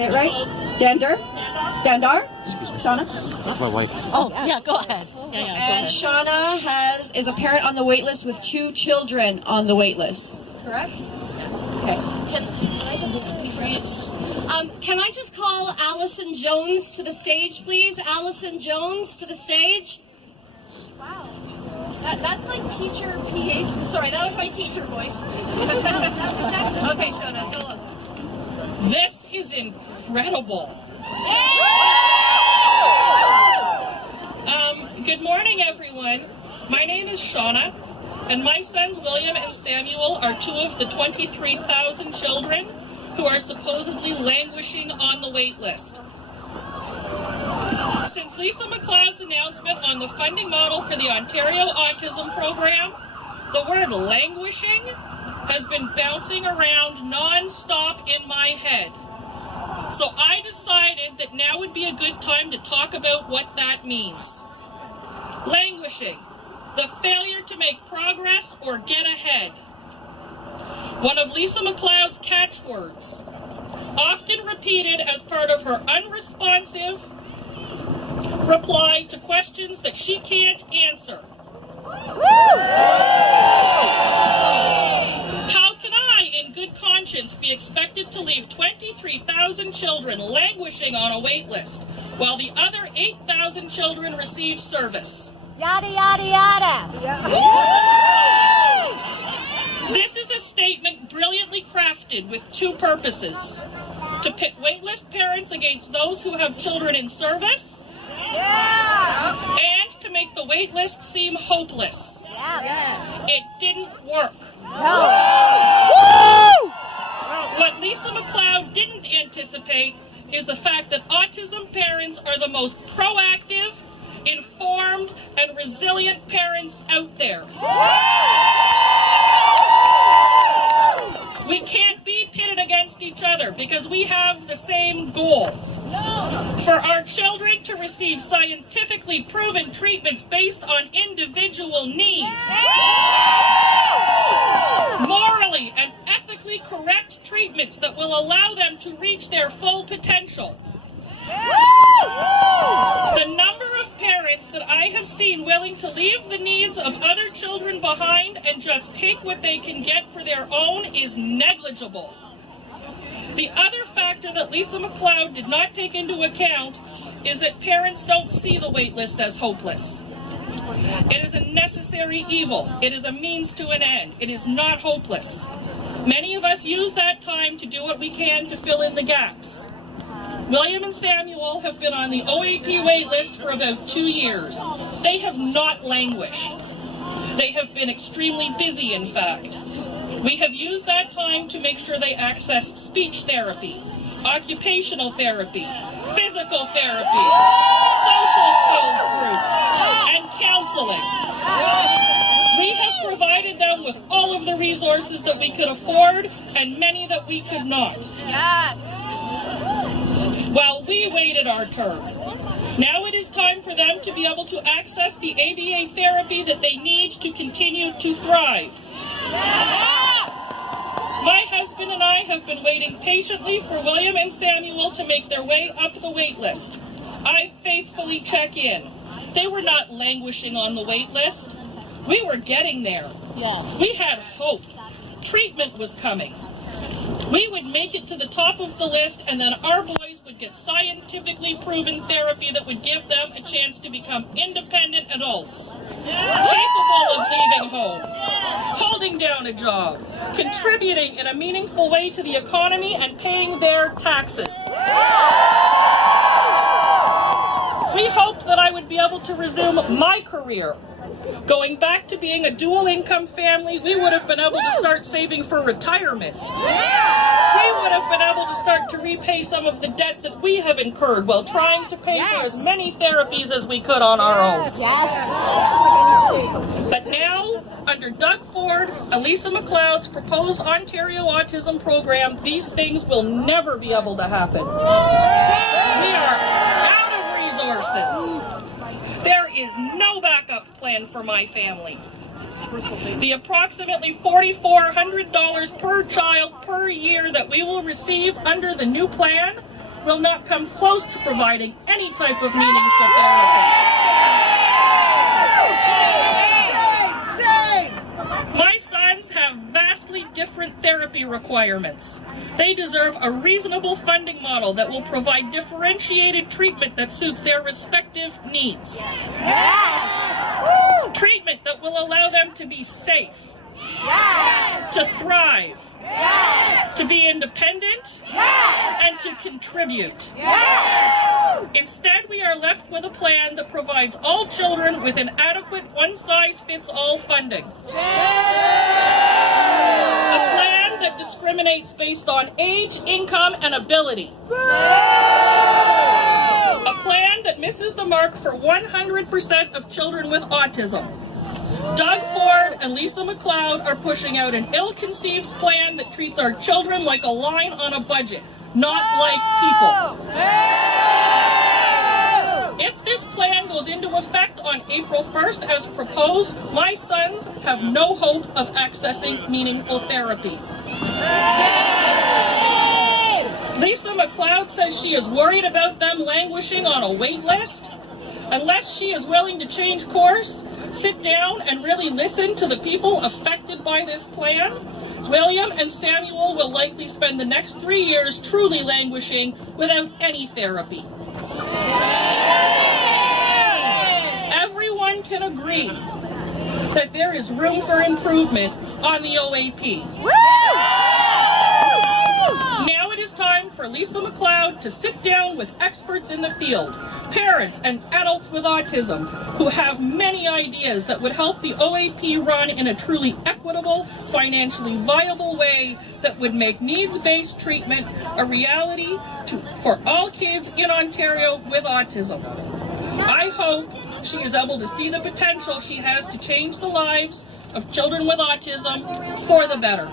say it right? Dandar? Dandar? Excuse me. Shauna? That's my wife. Oh, yeah, go ahead. Yeah, go And ahead. Shauna is a parent on the wait list with 2 children on the wait list. Correct? Okay. Can I just call Allison Jones to the stage, please? Allison Jones to the stage. Wow. That's like teacher PA. Sorry, that was my teacher voice. That's exactly. Okay, Shauna, go on. This is incredible. Good morning, everyone. My name is Shauna, and my sons William and Samuel are 2 of the 23,000 children who are supposedly languishing on the wait list. Since Lisa MacLeod's announcement on the funding model for the Ontario Autism Program, the word languishing has been bouncing around non-stop in my head. So I decided that now would be a good time to talk about what that means. Languishing, the failure to make progress or get ahead. One of Lisa MacLeod's catchwords, often repeated as part of her unresponsive reply to questions that she can't answer. How can I, in good conscience, be expected to leave 23,000 children languishing on a wait list while the other 8,000 children receive service? Yada, yada, yada. This is a statement brilliantly crafted with 2 purposes: to pit waitlist parents against those who have children in service, and to make the waitlist seem hopeless. It didn't work. What Lisa MacLeod didn't anticipate is the fact that autism parents are the most proactive, informed, and resilient parents out there. We can't be pitted against each other because we have the same goal. For our children to receive scientifically proven treatments based on individual need. Morally and ethically correct treatments that will allow them to reach their full potential. The number of parents that I have seen willing to leave the needs of other children behind and just take what they can get for their own is negligible. The other factor that Lisa MacLeod did not take into account is that parents don't see the wait list as hopeless. It is a necessary evil. It is a means to an end. It is not hopeless. Many of us use that time to do what we can to fill in the gaps. William and Samuel have been on the OAP wait list for about 2 years. They have not languished. They have been extremely busy, in fact. We have used that time to make sure they access speech therapy, occupational therapy, physical therapy, social skills groups, and counseling. We have provided them with all of the resources that we could afford and many that we could not. While we waited our turn. Now it is time for them to be able to access the ABA therapy that they need to continue to thrive. My husband and I have been waiting patiently for William and Samuel to make their way up the wait list. I faithfully check in. They were not languishing on the wait list. We were getting there. We had hope. Treatment was coming. We would make it to the top of the list, and then our boys would get scientifically proven therapy that would give them a chance to become independent adults, capable of leaving home, holding down a job, contributing in a meaningful way to the economy, and paying their taxes. We hoped that I would be able to resume my career. Going back to being a dual income family, we would have been able to start saving for retirement. We would have been able to start to repay some of the debt that we have incurred while trying to pay for as many therapies as we could on our own. But now, under Doug Ford and Lisa MacLeod's proposed Ontario Autism Program, these things will never be able to happen. We are out of resources. There is no backup plan for my family. The approximately $4,400 per child per year that we will receive under the new plan will not come close to providing any type of meaningful therapy. My sons have vastly different therapy requirements. They deserve a reasonable funding model that will provide differentiated treatment that suits their respective needs. Yes. Treatment that will allow them to be safe, Yes. to thrive, Yes. to be independent, Yes. and to contribute. Yes. Instead, we are left with a plan that provides all children with an adequate one-size-fits-all funding. A plan that discriminates based on age, income, and ability. A plan that misses the mark for 100% of children with autism. Doug Ford and Lisa McLeod are pushing out an ill-conceived plan that treats our children like a line on a budget, not like people. If this plan goes into effect on April 1st as proposed, my sons have no hope of accessing meaningful therapy. Lisa McLeod says she is worried about them languishing on a wait list. Unless she is willing to change course, sit down and really listen to the people affected by this plan, William and Samuel will likely spend the next 3 years truly languishing without any therapy. Everyone can agree that there is room for improvement on the OAP. Now it is time for Lisa McLeod to sit down with experts in the field, parents and adults with autism, who have many ideas that would help the OAP run in a truly equitable, financially viable way that would make needs-based treatment a reality for all kids in Ontario with autism. I hope she is able to see the potential she has to change the lives of children with autism for the better.